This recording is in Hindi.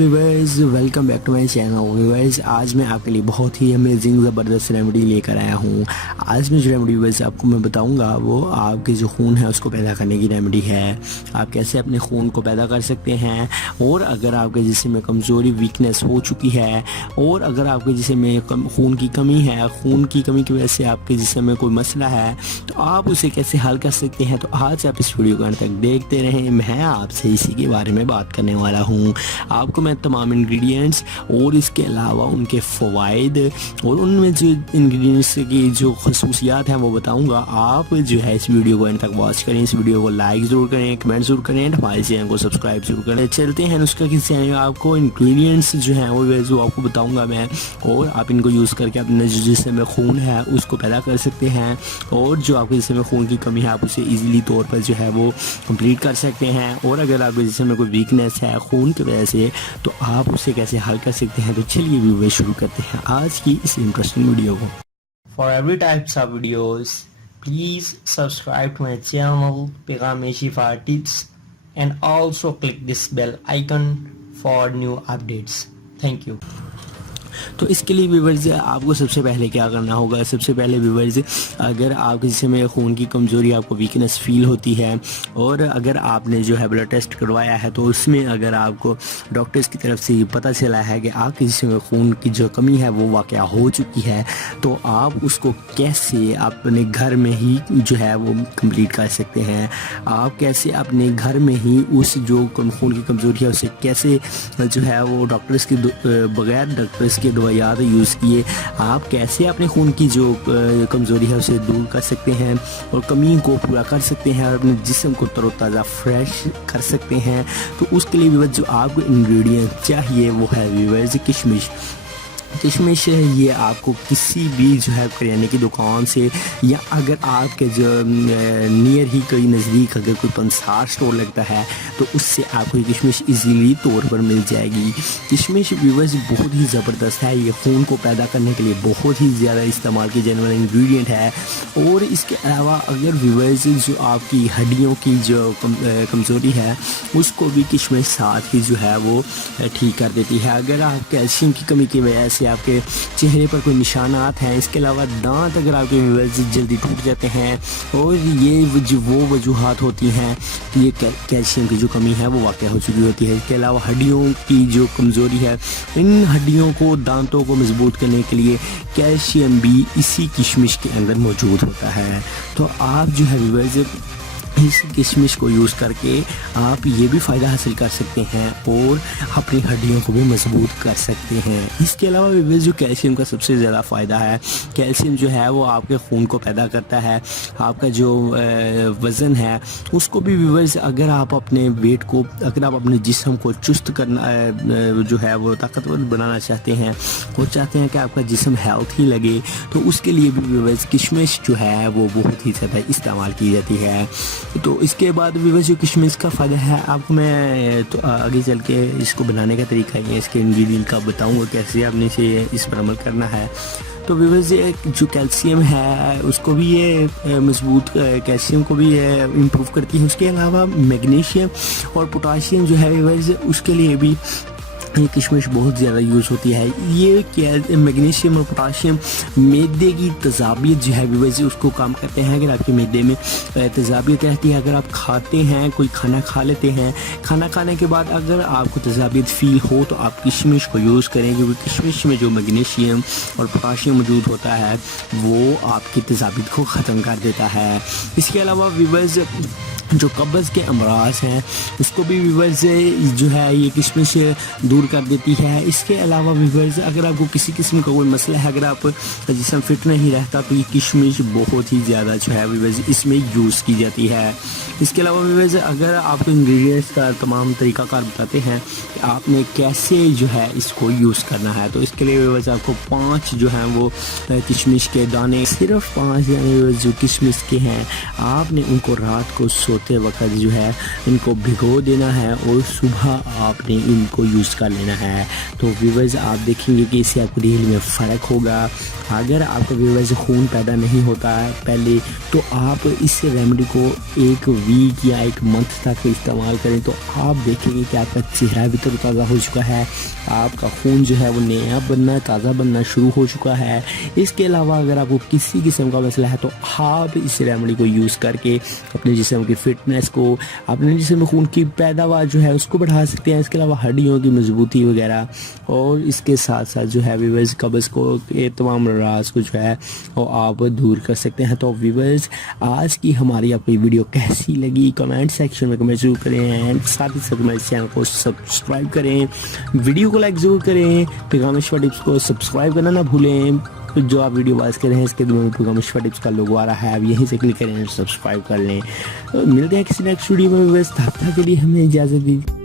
Viewers, welcome back to my channel. Viewers, आज मैं आपके लिए बहुत ही अमेजिंग ज़बरदस्त रेमेडी लेकर आया हूँ। आज में जो रेमेडी व्यूअर्स आपको मैं बताऊँगा वो आपके जो खून है उसको पैदा करने की रेमेडी है। आप कैसे अपने खून को पैदा कर सकते हैं, और अगर आपके जिस्म में कमज़ोरी वीकनेस हो चुकी है, और अगर आपके जिस्म में खून की कमी है, खून की कमी की वजह से आपके जिस्म में कोई मसला है, तो आप उसे कैसे हल कर सकते हैं। तो आज आप इस वीडियो को अंत तक देखते रहें। मैं आपसे इसी के बारे में बात करने वाला हूँ। आपको मैं तमाम इंग्रेडिएंट्स और इसके अलावा उनके फ़वाइद और उनमें जो इंग्रेडिएंट्स की जो खसूसियात हैं वो बताऊंगा। आप जो है इस वीडियो को अंत तक वॉच करें, इस वीडियो को लाइक ज़रूर करें, कमेंट ज़रूर करें, हमारे चैनल को सब्सक्राइब जरूर करें। चलते हैं उसका किस चैनल। आपको इंग्रेडिएंट्स जो हैं वो आपको बताऊँगा मैं, और आप इनको यूज़ करके अपने जिस्म में खून है उसको पैदा कर सकते हैं, और जो आपके जिस्म में खून की कमी है आप उसे ईज़िली तौर पर जो है वो कंप्लीट कर सकते हैं। और अगर आपके जिस्म में कोई वीकनेस है खून की वजह से, तो आप उसे कैसे हल कर सकते हैं। तो चलिए वीडियो शुरू करते हैं आज की इस इंटरेस्टिंग वीडियो को। For every types of videos please subscribe to my channel Paigam Shifa tips and also click this bell icon for new updates. Thank you. तो इसके लिए व्यूअर्स आपको सबसे पहले क्या करना होगा। सबसे पहले व्यूअर्स, अगर आपके जिस्म में खून की कमज़ोरी, आपको वीकनेस फील होती है, और अगर आपने जो है ब्लड टेस्ट करवाया है तो उसमें अगर आपको डॉक्टर्स की तरफ से पता चला है कि आपके जिस्म में खून की जो कमी है वो वाक़या हो चुकी है, तो आप उसको कैसे अपने घर में ही जो है वो कंप्लीट कर सकते हैं। आप कैसे अपने घर में ही उस जो खून की कमज़ोरी है उसे कैसे जो है वो डॉक्टर्स की बगैर डॉक्टर्स के दवाइयात यूज़ किए आप कैसे अपने खून की जो कमज़ोरी है उसे दूर कर सकते हैं और कमी को पूरा कर सकते हैं और अपने जिस्म को तरोताज़ा फ्रेश कर सकते हैं। तो उसके लिए व्यूअर्स जो आपको इंग्रेडिएंट चाहिए वो है व्यूअर्स किशमिश। किशमिश ये आपको किसी भी जो है करियाने की दुकान से, या अगर आपके जो नियर ही कोई नज़दीक अगर कोई पंसार स्टोर लगता है तो उससे आपको ये किशमिश इजीली तौर पर मिल जाएगी। किशमिश व्यूअर्स बहुत ही ज़बरदस्त है। ये खून को पैदा करने के लिए बहुत ही ज़्यादा इस्तेमाल किया जाने वाला इंग्रेडिएंट है। और इसके अलावा अगर व्यूअर्स जो आपकी हड्डियों की जो कमज़ोरी है उसको भी किशमिश साथ ही जो है वो ठीक कर देती है। अगर आप कैल्शियम की कमी की वजह से आपके चेहरे पर कोई निशानात हैं, इसके अलावा दांत अगर आपके व्यूअर्स जल्दी टूट जाते हैं, और ये वो वजूहात होती हैं कि ये कैल्शियम की जो कमी है वो वाक़या हो चुकी होती है। इसके अलावा हड्डियों की जो कमज़ोरी है, इन हड्डियों को दांतों को मजबूत करने के लिए कैल्शियम भी इसी किशमिश के अंदर मौजूद होता है। तो आप जो है व्यूअर्स इस किशमिश को यूज़ करके आप ये भी फ़ायदा हासिल कर सकते हैं और अपनी हड्डियों को भी मजबूत कर सकते हैं। इसके अलावा भी जो कैल्शियम का सबसे ज़्यादा फ़ायदा है, कैल्शियम जो है वो आपके खून को पैदा करता है। आपका जो वज़न है उसको भी व्यूअर्स, अगर आप अपने वेट को, अगर आप अपने जिस्म को चुस्त करना जो है वो ताकतवर बनाना चाहते हैं और चाहते हैं कि आपका जिस्म हेल्थी लगे, तो उसके लिए भी व्यूअर्स किशमिश जो है वो बहुत ही ज़्यादा इस्तेमाल की जाती है। तो इसके बाद व्यूअर्स जो किशमिश का फ़ायदा है आपको मैं तो आगे चल के इसको बनाने का तरीका है, इसके इंग्रेडिएंट का बताऊंगा कैसे आपने इसे इस पर अमल करना है। तो व्यूअर्स जो कैल्शियम है उसको भी ये मजबूत, कैल्शियम को भी ये इम्प्रूव करती है। उसके अलावा मैग्नीशियम और पोटाशियम जो है व्यूअर्स उसके लिए भी ये किशमिश बहुत ज़्यादा यूज़ होती है। ये क्या मैग्नीशियम और पोटाशियम मैदे की तजाबियत जो है व्यूअर्स उसको काम करते हैं। अगर आपके मैदे में तजाबियत रहती है, अगर आप खाते हैं, कोई खाना खा लेते हैं, खाना खाने के बाद अगर आपको तजाबियत फील हो तो आप किशमिश को यूज़ करें, क्योंकि किशमिश में जो मैग्नीशियम और पोटाशियम मौजूद होता है वो आपकी तजाबियत को ख़त्म कर देता है। इसके अलावा व्यूअर्स जो कब्ज़ के अमराज हैं उसको भी व्यूअर्स जो है ये किशमिश दूर कर देती है। इसके अलावा व्यूअर्स अगर आपको किसी किस्म का कोई मसला है, अगर आप जिस्म फिट नहीं रहता, तो ये किशमिश बहुत ही ज़्यादा जो है व्यूअर्स इसमें यूज़ की जाती है। इसके अलावा व्यूअर्स अगर आपको इंग्रेडिएंट्स का तमाम तरीक़ाकार बताते हैं कि आपने कैसे जो है इसको यूज़ करना है, तो इसके लिए व्यूअर्स आपको 5 जो हैं वो किशमिश के दाने, सिर्फ 5 दाने जो किशमिश के हैं, आपने उनको रात को सोते वक्त जो है इनको भिगो देना है और सुबह आपने इनको यूज़ कर कर लेना है। तो व्यूअर्स आप देखेंगे कि इससे आपको रियल में फ़र्क होगा। अगर आपका व्यूअर्स खून पैदा नहीं होता है पहले, तो आप इस रेमेडी को 1 वीक या 1 मंथ तक इस्तेमाल करें तो आप देखेंगे कि आपका चेहरा भी तरोताज़ा हो चुका है, आपका खून जो है वो नया बनना, ताज़ा बनना शुरू हो चुका है। इसके अलावा अगर आपको किसी किस्म का मसला है तो आप इस रेमेडी को यूज़ करके अपने जिस्म की फ़िटनेस को, अपने जिस्म में खून की पैदावार जो है उसको बढ़ा सकते हैं। इसके अलावा हड्डियों की मजबूती वगैरह, और इसके साथ साथ जो है व्यूअर्स कब्ज़ को, ये तमाम राज को जो है वो आप दूर कर सकते हैं। तो व्यूअर्स आज की हमारी आपको वीडियो कैसी लगी कमेंट सेक्शन में कमेंट जरूर करें, एंड साथ ही साथ हमारे चैनल को सब्सक्राइब करें, वीडियो को लाइक ज़रूर करें, पैगाम शिफा टिप्स को सब्सक्राइब करना ना भूलें। तो जो आप वीडियो वाच कर रहे हैं इसके में पैगाम शिफा टिप्स का लोगो आ रहा है, आप यहीं से क्लिक करें, सब्सक्राइब कर लें। मिलते हैं किसी नेक्स्ट वीडियो में, तब तक के लिए हमें इजाज़त दीजिए।